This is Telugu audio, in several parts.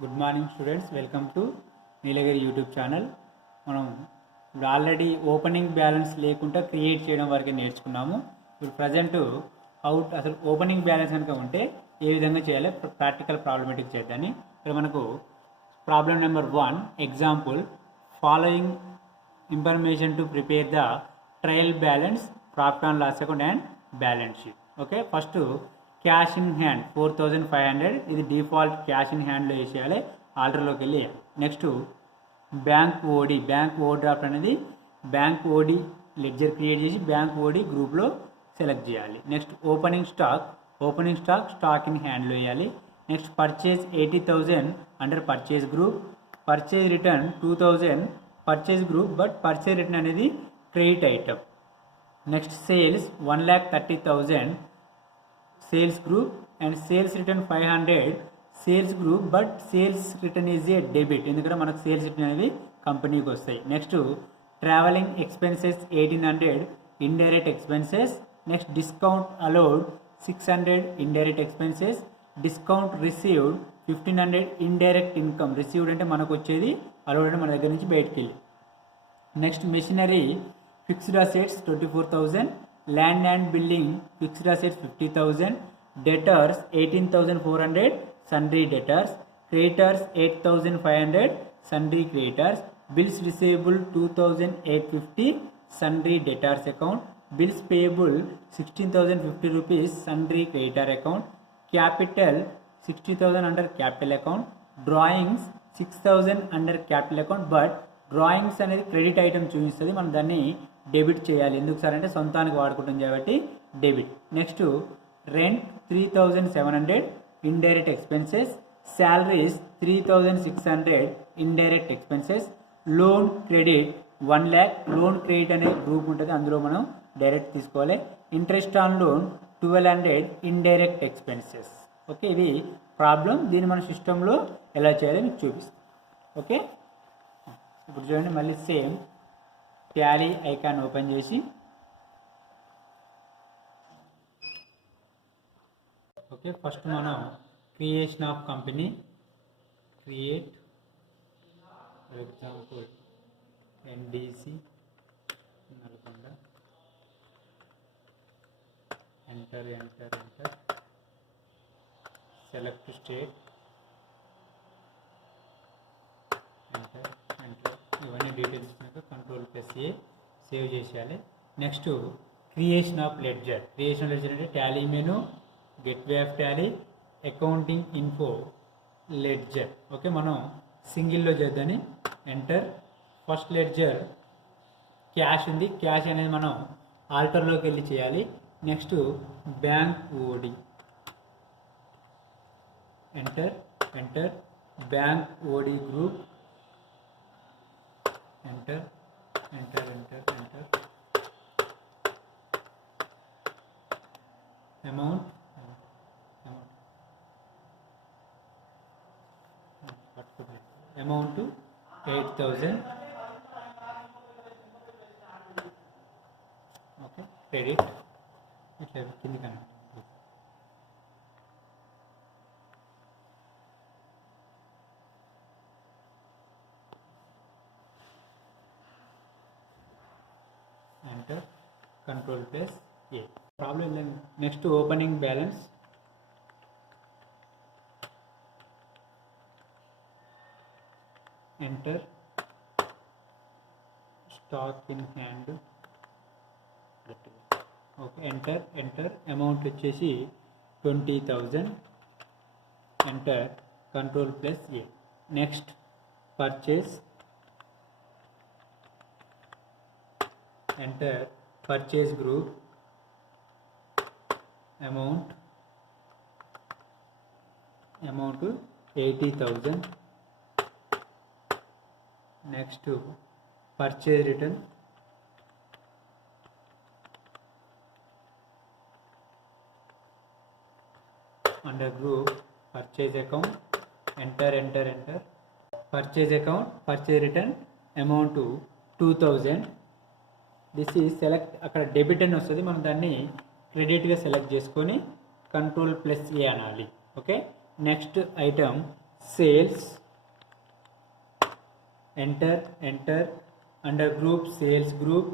Good morning students, welcome to Nilgiri YouTube channel. మనం ఇప్పుడు ఆల్రెడీ ఓపెనింగ్ బ్యాలెన్స్ లేకుండా క్రియేట్ చేయడం వరకే నేర్చుకున్నాము. ఇప్పుడు ప్రజెంట్ అసలు ఓపెనింగ్ బ్యాలెన్స్ కనుక ఉంటే ఏ విధంగా చేయాలి ప్రాక్టికల్ ప్రాబ్లమేటిక్ చేద్దామని. ఇక్కడ మనకు problem number 1 example following information to prepare the trial balance, profit and loss account and balance sheet. Okay, first cash in hand 4500, ఇది డిఫాల్ట్ క్యాష్ ఇన్ హ్యాండ్లో వేసేయాలి, ఆల్టర్లోకి వెళ్ళి. నెక్స్ట్ బ్యాంక్ ఓవర్ డ్రాఫ్ట్ అనేది బ్యాంక్ ఓడి లెడ్జర్ క్రియేట్ చేసి బ్యాంక్ ఓడి గ్రూప్లో సెలెక్ట్ చేయాలి. నెక్స్ట్ ఓపెనింగ్ స్టాక్ ఇన్ హ్యాండ్లో వేయాలి. Next purchase 80,000 under purchase group, purchase return 2000 purchase group, but purchase return అనేది credit item. Next sales 1,30,000 sales group and sales return 500 sales group, but sales return is a debit, ఎందుకంటే మనకు సేల్స్ రిటర్న్ అనేవి కంపెనీకి వస్తాయి. Next travelling expenses 1800 indirect expenses. Next discount allowed 600 indirect expenses. Discount received 1500 indirect income, received అంటే మనకు వచ్చేది, అలౌడ్ అంటే మన దగ్గర నుంచి బయటికి వెళ్ళి. Next machinery fixed assets 24,000, land and building fixed assets 50,000, debtors 18,400 సన్రీ debtors, creditors 8,500 సన్రీ creditors, bills receivable 2,850 సన్రీ debtors account, bills payable 16,050 rupees సన్రీ creditor account, capital 60,000 under capital account, drawings 6,000 under capital account, but drawings అనేది క్రెడిట్ ఐటమ్ చూపిస్తుంది, మనం దాన్ని డెబిట్ చేయాలి. ఎందుకు సార్ అంటే సొంతానికి వాడుకుంటాం కాబట్టి debit. Next rent 3,700 indirect expenses, salaries 3,600 indirect expenses, loan credit 1 lakh, loan credit అనే గ్రూప్ ఉంటుంది, అందులో మనం డైరెక్ట్ తీసుకోవాలి. Interest on loan 1,200 indirect expenses. Okay, ఇది ప్రాబ్లం, దీన్ని మన సిస్టంలో ఎలా చేయాలో మీకు చూపిస్తాం. ఓకే, ఇప్పుడు చూడండి, మళ్ళీ సేమ్ టాలీ ఐకాన్ ఓపెన్ చేసి ఓకే, ఫస్ట్ మనం creation of company create, for example NDC Nalgonda, enter select state, enter ఇవన్నీ డీటెయిల్స్ ఇచ్చినాక Ctrl+A సేవ్ చేసేయాలి. నెక్స్ట్ క్రియేషన్ ఆఫ్ లెడ్జర్ అంటే Tally menu, gateway of Tally, accounting info, ledger. Okay, మనం సింగిల్లో చేద్దాని. ఎంటర్. ఫస్ట్ లెడ్జర్ క్యాష్ ఉంది, క్యాష్ అనేది మనం ఆల్టర్లోకి వెళ్ళి చేయాలి. Next bank OD, enter bank OD group, enter amount 8,000. Okay, credit ఇట్లా కింది connect. Enter Ctrl+A. Problem next opening balance, enter stock in hand. Okay, enter amount వచ్చేసి 20,000, enter Ctrl+A. Next purchase, enter purchase group, amount 80,000. Next purchase return, under group purchase account, enter purchase account, purchase return amount 2,000. This is select, అక్కడ డెబిట్ అని వస్తుంది, మనం దాన్ని క్రెడిట్గా సెలెక్ట్ చేసుకొని Ctrl+A అనాలి. Okay, next item sales, enter, under group sales group,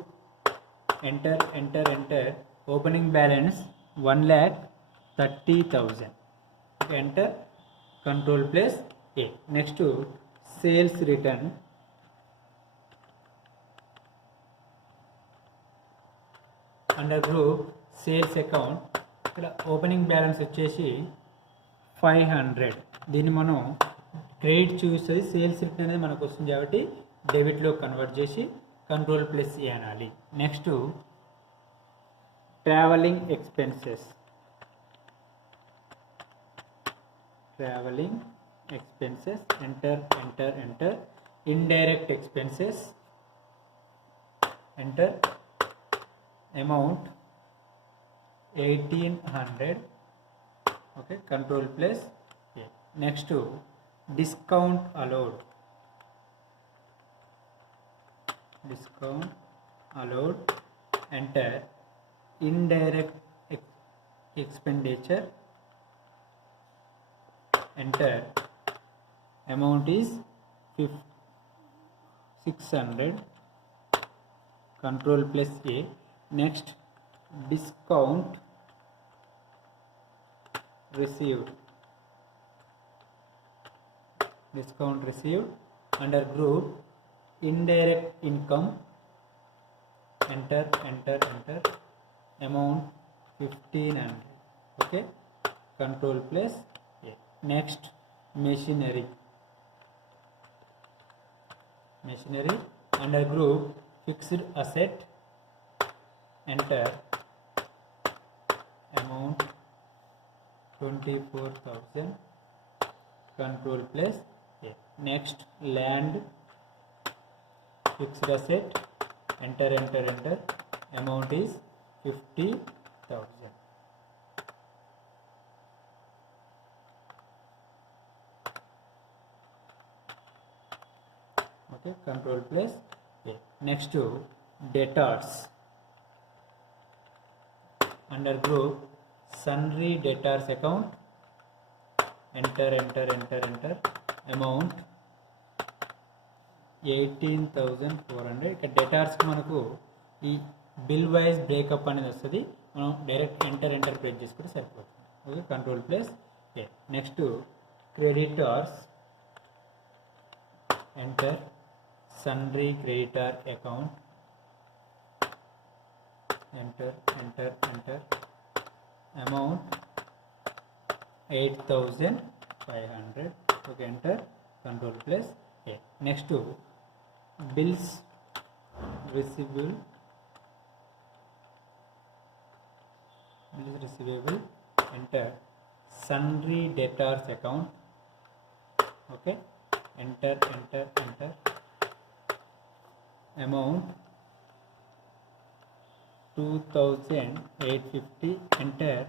enter, opening balance 1,30,000, enter, control plus A. Next to sales return, under group sales account, ఇక్కడ ఓపెనింగ్ బ్యాలెన్స్ వచ్చేసి 500. దీన్ని మనం క్రెడిట్ చూస్తుంది, సేల్స్ రిటర్న్ అనేది మనకు వస్తుంది కాబట్టి డెబిట్లో కన్వర్ట్ చేసి కంట్రోల్ ప్లస్ ఏ అనాలి. Next travelling expenses, enter, indirect expenses, enter, amount 1800, okay, control plus A. Next to discount allowed, enter, indirect expenditure, enter, amount is 600, control plus A. Next discount received, under group indirect income, enter, amount 1500, okay, control plus A. Next machinery, under group fixed asset, enter, amount 24,000, control plus A. Next land fixed asset, enter, amount is 50,000. Okay, control plus A. Next to debtors, under group sundry debtors account, enter, amount 18,400. ఇక్కడ డెటార్స్కి మనకు ఈ బిల్ వైజ్ బ్రేకప్ అనేది వస్తుంది, మనం డైరెక్ట్ ఎంటర్ ప్రెస్ చేసుకుంటే సరిపోతుంది. Okay, control plus A. Next creditors, enter, sundry creditor account, enter, amount 8,500, okay, enter, control plus A. Next to bills receivable, enter, sundry debtors account, okay, enter, amount 2,850, enter,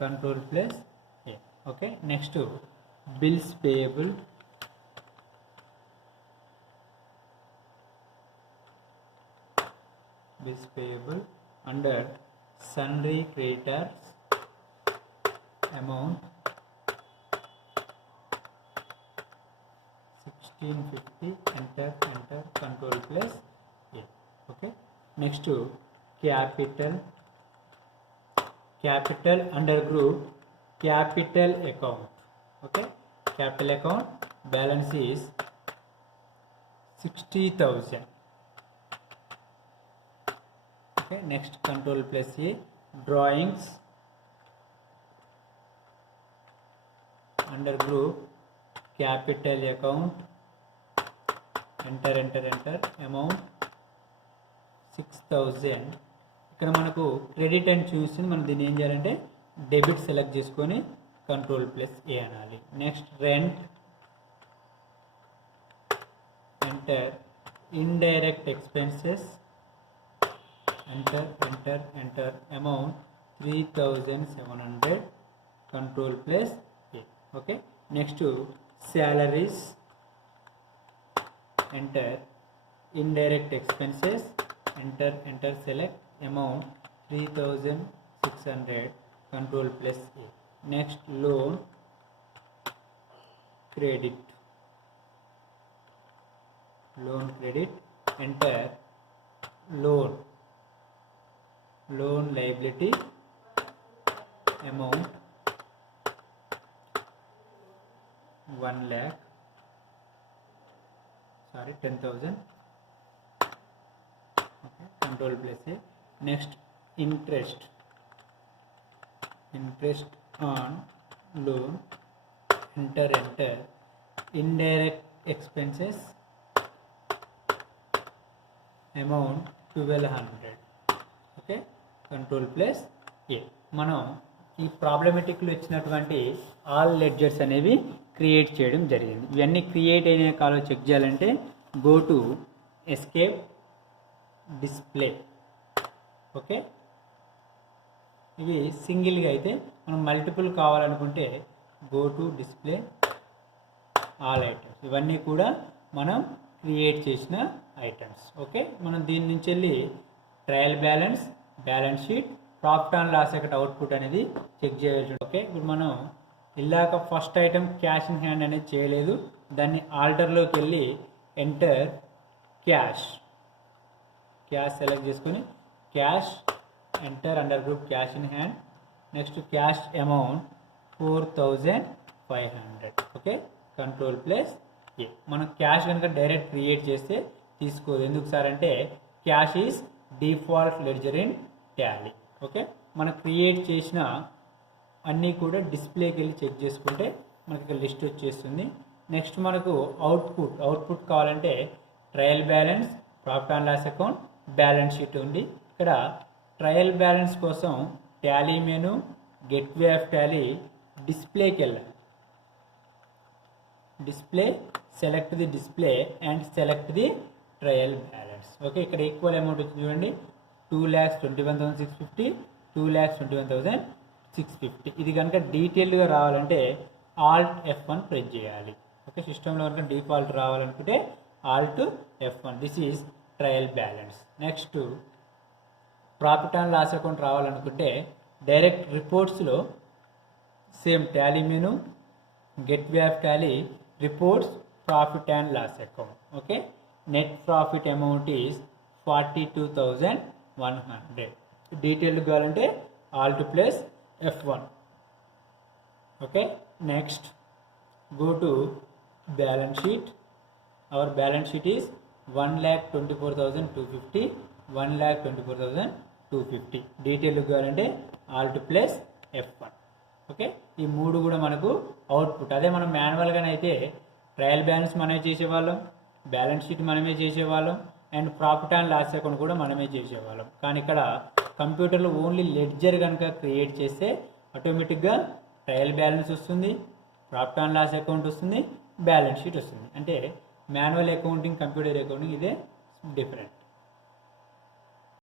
control plus A. Okay, next to bills payable, under sundry creditors, amount 1650, enter, control plus A. Okay, next to capital, under group capital account, okay, capital account balance is 60,000, okay. Next control plus A. Drawings, under group capital account, enter, amount 6,000. ఇక్కడ మనకు క్రెడిట్ అని చూస్తుంది, మనం దీన్ని ఏం చేయాలంటే డెబిట్ సెలెక్ట్ చేసుకొని కంట్రోల్ ప్లస్ ఏ అనాలి. Next rent, enter, indirect expenses, enter, amount 3,700, control plus A. Okay, next salaries, enter, indirect expenses, enter, select, amount 3,600, control plus A. Next loan, credit, loan credit, enter loan liability amount 1 lakh, 10,000. Okay, control plus A. Next, interest on loan, enter indirect expenses amount 1200. Okay, control plus A. మనం ఈ ప్రాబ్లమెటిక్లో ఇచ్చినటువంటి ఆల్ లెడ్జర్స్ అనేవి క్రియేట్ చేయడం జరిగింది. ఇవన్నీ క్రియేట్ అయిన కాలో చెక్ చేయాలంటే go to escape display. Okay, ఇవి సింగిల్గా అయితే, మనం మల్టిపుల్ కావాలనుకుంటే go to display all items. ఇవన్నీ కూడా మనం క్రియేట్ చేసిన ఐటమ్స్. ఓకే, మనం దీని నుంచి వెళ్ళి trial balance, balance sheet, profit and loss account output అనేది చెక్ చేయవచ్చు. ఓకే, ఇప్పుడు మనం ఇలాక first item cash in hand అనేది చేయలేదు, దాన్ని ఆల్టర్లోకి వెళ్ళి ఎంటర్ క్యాష్ సెలెక్ట్ చేసుకొని cash enter under group cash in hand. Next cash amount 4500. Okay, control plus A. మనం క్యాష్ కనుక డైరెక్ట్ క్రియేట్ చేస్తే తీసుకోదు. ఎందుకు సార్ అంటే cash is default ledger in Tally. Okay, మనం క్రియేట్ చేసిన అన్నీ కూడా డిస్ప్లేకి వెళ్ళి చెక్ చేసుకుంటే మనకి లిస్ట్ వచ్చేస్తుంది. నెక్స్ట్ మనకు అవుట్పుట్ కావాలంటే trial balance, profit and loss account, balance sheet ఉంది. ఇక్కడ ట్రయల్ బ్యాలెన్స్ కోసం Tally menu, gateway of Tally, డిస్ప్లేకి వెళ్ళాలి. Display, select the display and select the trial balance. Okay, ఇక్కడ ఈక్వల్ అమౌంట్ వచ్చింది చూడండి, 2,21,650, 2,21,650. ఇది కనుక డీటెయిల్గా రావాలంటే ఆల్ట్ F1 ప్రెస్ చేయాలి. ఓకే, సిస్టంలో కనుక డిఫాల్ట్ రావాలనుకుంటే alt F1. This is trial balance. Next profit and loss account రావాలనుకుంటే డైరెక్ట్ రిపోర్ట్స్లో same Tally menu, gateway of Tally, reports, profit and loss account. Okay, net profit amount is 42,100. Detailed కావాలంటే alt plus F1. Okay, next go to balance sheet. Our balance sheet is 1,24,250, 1,24,250. Detailed కావాలంటే ఆల్ట్ ప్లస్ F1. ఓకే, ఈ మూడు కూడా మనకు అవుట్పుట్. అదే మనం మాన్యువల్గానైతే ట్రయల్ బ్యాలెన్స్ మనమే చేసేవాళ్ళం, బ్యాలెన్స్ షీట్ మనమే చేసేవాళ్ళం, and profit and loss account కూడా మనమే చేసేవాళ్ళం. కానీ ఇక్కడ కంప్యూటర్లో ఓన్లీ లెడ్జర్ కనుక క్రియేట్ చేస్తే ఆటోమేటిక్గా ట్రయల్ బ్యాలెన్స్ వస్తుంది, ప్రాఫిట్ అండ్ లాస్ అకౌంట్ వస్తుంది, బ్యాలెన్స్ షీట్ వస్తుంది. అంటే మాన్యువల్ అకౌంటింగ్, కంప్యూటర్ అకౌంటింగ్ ఇదే డిఫరెంట్.